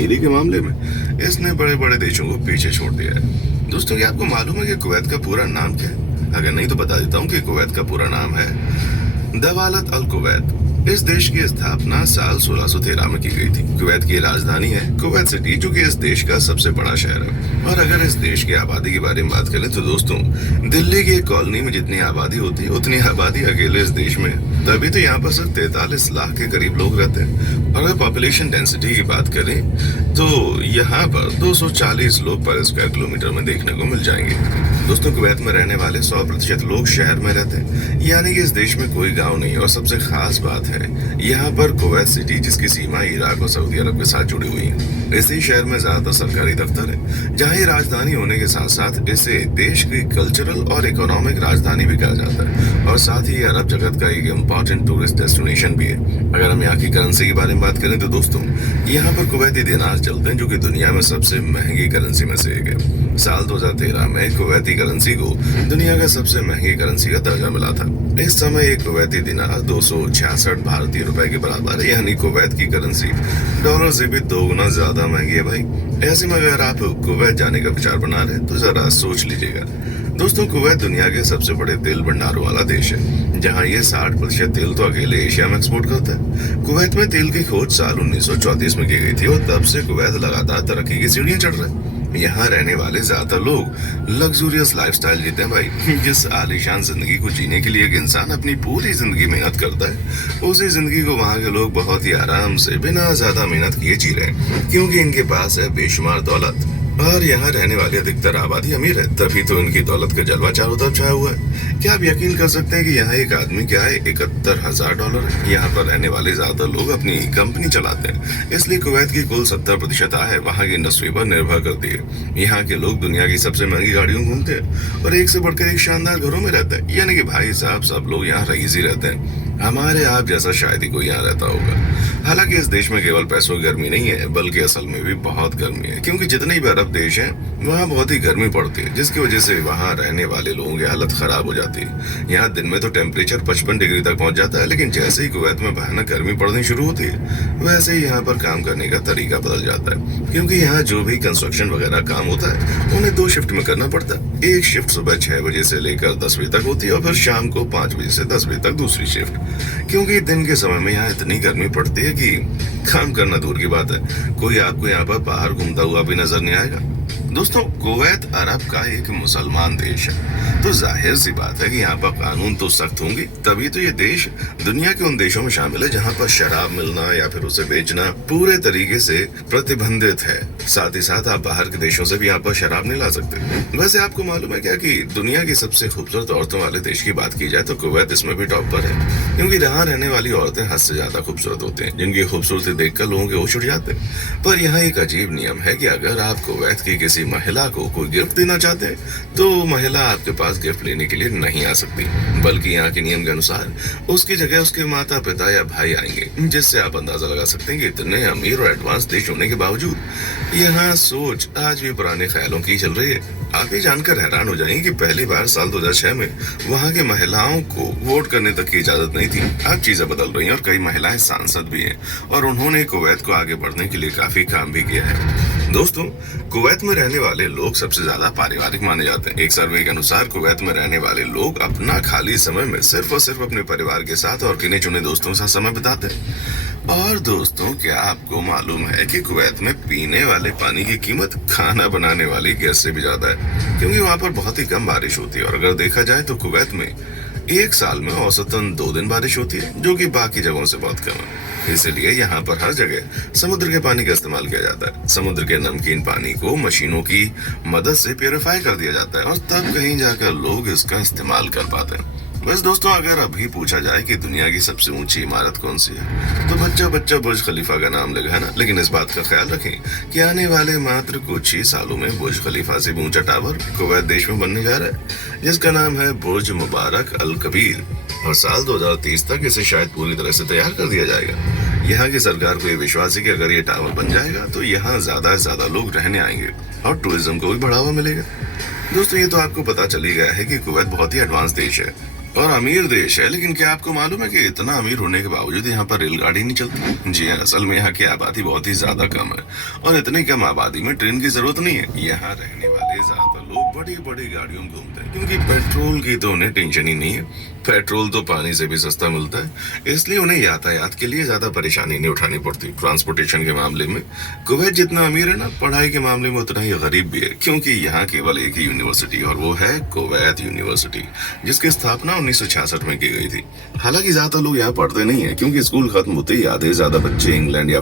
अमीरी के मामले में इसने बड़े बड़े देशों को पीछे छोड़ दिया है। दोस्तों, क्या आपको मालूम है कि कुवैत का पूरा नाम क्या है? अगर नहीं तो बता देता हूँ कि कुवैत का पूरा नाम है दवालत अल कुवैत। इस देश की स्थापना साल 1613 में की गई थी। कुवैत की राजधानी है कुवैत सिटी, जो कि इस देश का सबसे बड़ा शहर है। और अगर इस देश की आबादी के बारे में बात करें तो दोस्तों, दिल्ली की एक कॉलोनी में जितनी आबादी होती है उतनी आबादी अकेले इस देश में, तभी तो यहाँ पर सिर्फ 43 लाख के करीब लोग रहते हैं। और अगर पॉपुलेशन डेंसिटी की बात करें तो यहाँ पर 240 लोग पर स्क्वायर किलोमीटर में देखने को मिल जाएंगे। दोस्तों, कुवैत में रहने वाले 100% लोग शहर में रहते हैं, यानी कि इस देश में कोई गांव नहीं। और सबसे खास बात है, यहाँ पर कुवैत सिटी, जिसकी सीमा इराक और सऊदी अरब के साथ जुड़ी हुई है, इसी शहर में ज्यादातर सरकारी दफ्तर है, जहाँ ये राजधानी होने के साथ साथ इसे देश की कल्चरल और इकोनॉमिक राजधानी भी कहा जाता है। और साथ ही अरब जगत का एक इम्पोर्टेंट टूरिस्ट डेस्टिनेशन भी है। अगर हम यहाँ की करेंसी के बारे में बात करें तो दोस्तों, यहाँ पर कुवैती दिनार चलते हैं, जो कि दुनिया में सबसे महंगी करेंसी में से एक है। साल 2013 में कुवैती करेंसी को दुनिया का सबसे महंगी करेंसी का दर्जा मिला था। इस समय एक कुवैती दिनार 266 भारतीय रुपए के बराबर है, यानी कुवैत की करेंसी डॉलर से भी 2 गुना ज्यादा महंगी है भाई। ऐसे में अगर आप कुवैत जाने का विचार बना रहे हैं तो जरा सोच लीजिएगा। दोस्तों, कुवैत दुनिया के सबसे बड़े तेल भंडारों वाला देश है, जहां ये 60% तेल तो अकेले एशिया में एक्सपोर्ट करता है। कुवैत में तेल की खोज साल 1934 में की गई थी और तब से कुवैत लगातार तरक्की की सीढ़ियां चढ़ रहा है। यहाँ रहने वाले ज्यादातर लोग लग्जूरियस लाइफस्टाइल जीते हैं भाई। जिस आलीशान जिंदगी को जीने के लिए एक इंसान अपनी पूरी जिंदगी मेहनत करता है, उसी जिंदगी को वहाँ के लोग बहुत ही आराम से बिना ज्यादा मेहनत किए जी रहे हैं, क्योंकि इनके पास है बेशुमार दौलत। और यहाँ रहने वाली अधिकतर आबादी अमीर है, तभी तो इनकी दौलत का जलवा चारों तरफ छाया हुआ है। क्या आप यकीन कर सकते हैं कि यहाँ एक आदमी क्या है, $71,000 है। यहाँ पर रहने वाले ज्यादातर लोग अपनी कंपनी चलाते हैं, इसलिए कुवैत की कुल 70% आय वहाँ की इंडस्ट्री पर निर्भर करती है। यहाँ के लोग दुनिया की सबसे महंगी गाड़ियों में घूमते हैं और एक से बढ़कर एक शानदार घरों में रहते हैं, यानी कि भाई साहब सब लोग यहाँ रईसी रहते हैं। हमारे आप जैसा शायद ही कोई यहाँ रहता होगा। हालांकि इस देश में केवल पैसों की गर्मी नहीं है, बल्कि असल में भी बहुत गर्मी है, क्योंकि जितने भी अरब देश हैं वहाँ बहुत ही गर्मी पड़ती है, जिसकी वजह से वहाँ रहने वाले लोगों की हालत खराब हो जाती है। यहाँ दिन में तो टेम्परेचर 55 डिग्री तक पहुँच जाता है, लेकिन जैसे ही कुवैत में भयानक गर्मी पड़नी शुरू होती है, वैसे ही यहाँ पर काम करने का तरीका बदल जाता है। क्योंकि यहाँ जो भी कंस्ट्रक्शन वगैरह काम होता है उन्हें 2 शिफ्ट में करना पड़ता है। एक शिफ्ट सुबह 6 बजे से लेकर 10 बजे तक होती है और फिर शाम को 5 बजे से 10 बजे तक दूसरी शिफ्ट, क्योंकि दिन के समय में यहाँ इतनी गर्मी पड़ती है कि काम करना दूर की बात है, कोई आपको यहाँ पर बाहर घूमता हुआ भी नजर नहीं आएगा। दोस्तों, कुवैत अरब का एक मुसलमान देश है, तो जाहिर सी बात है कि यहाँ पर कानून तो सख्त होंगे, तभी तो ये देश दुनिया के उन देशों में शामिल है जहाँ पर शराब मिलना या फिर उसे बेचना पूरे तरीके से प्रतिबंधित है। साथ ही साथ आप बाहर के देशों से भी यहाँ पर शराब नहीं ला सकते। वैसे आपको मालूम है क्या कि दुनिया की सबसे खूबसूरत औरतों वाले देश की बात की जाए तो कुवैत इसमें भी टॉप पर है, क्योंकि यहाँ रहने वाली औरतें हद से ज्यादा खूबसूरत होती हैं, जिनकी खूबसूरती देखकर लोगों के होश उड़ जाते हैं। पर यहाँ एक अजीब नियम है कि अगर आप कुवैत की किसी महिला को कोई गिफ्ट देना चाहते हैं तो महिला आपके पास गिफ्ट लेने के लिए नहीं आ सकती, बल्कि यहाँ के नियम के अनुसार उसकी जगह उसके माता पिता या भाई आएंगे, जिससे आप अंदाजा लगा सकते हैं कि इतने अमीर और एडवांस देश होने के बावजूद यहाँ सोच आज भी पुराने ख्यालों की चल रही है। आप ये जानकर हैरान हो जाएंगे कि पहली बार साल 2006 में वहाँ के महिलाओं को वोट करने तक की इजाजत नहीं थी। अब चीजें बदल रही हैं और कई महिलाएं सांसद भी हैं और उन्होंने कुवैत को आगे बढ़ने के लिए काफी काम भी किया है। दोस्तों, कुवैत में रहने वाले लोग सबसे ज्यादा पारिवारिक माने जाते हैं। एक सर्वे के अनुसार कुवैत में रहने वाले लोग अपना खाली समय में सिर्फ और सिर्फ अपने परिवार के साथ और गिने चुने दोस्तों के साथ समय बिताते हैं। और दोस्तों, क्या आपको मालूम है कि कुवैत में पीने वाले पानी की कीमत खाना बनाने वाली गैस से भी ज्यादा है, क्योंकि वहाँ पर बहुत ही कम बारिश होती है। और अगर देखा जाए तो कुवैत में एक साल में औसतन 2 दिन बारिश होती है, जो कि बाकी जगहों से बहुत कम है। इसलिए यहाँ पर हर जगह समुद्र के पानी का इस्तेमाल किया जाता है। समुद्र के नमकीन पानी को मशीनों की मदद से प्यूरिफाई कर दिया जाता है और तब कहीं जाकर लोग इसका इस्तेमाल कर पाते हैं। बस दोस्तों, अगर अभी पूछा जाए कि दुनिया की सबसे ऊंची इमारत कौन सी है, तो बच्चा बच्चा बुर्ज खलीफा का नाम लेगा, है ना। लेकिन इस बात का ख्याल रखें कि आने वाले मात्र कुछ ही सालों में बुर्ज खलीफा से भी ऊंचा टावर कुवैत देश में बनने जा रहा है, जिसका नाम है बुर्ज मुबारक अल कबीर। और साल 2030 तक इसे शायद पूरी तरह से तैयार कर दिया जाएगा। यहाँ की सरकार को ये विश्वास है कि अगर ये टावर बन जाएगा तो यहाँ ज्यादा से ज्यादा लोग रहने आएंगे और टूरिज्म को भी बढ़ावा मिलेगा। दोस्तों, ये तो आपको पता चल ही गया है कि कुवैत बहुत ही एडवांस देश है, और अमीर देश है, लेकिन क्या आपको मालूम है कि इतना अमीर होने के बावजूद यहाँ पर रेलगाड़ी नहीं चलती? जी हाँ, असल में यहाँ की आबादी बहुत ही ज्यादा कम है और इतनी कम आबादी में ट्रेन की जरूरत नहीं है। यहाँ रहने वाले ज्यादातर लोग बड़ी बड़ी गाड़ियों में घूमते हैं क्योंकि पेट्रोल की तो उन्हें टेंशन ही नहीं है। पेट्रोल तो पानी से भी सस्ता मिलता है, इसलिए उन्हें यातायात के लिए ज्यादा परेशानी नहीं उठानी पड़ती। ट्रांसपोर्टेशन के मामले में कुवैत जितना अमीर है ना, पढ़ाई के मामले में उतना ही गरीब भी है, क्योंकि यहाँ केवल एक ही यूनिवर्सिटी और वो है कुवैत यूनिवर्सिटी, जिसकी स्थापना 1966 में की गई थी। हालांकि ज्यादातर लोग यहाँ पढ़ते नहीं है क्योंकि स्कूल खत्म होते ही आधे ज्यादा बच्चे इंग्लैंड या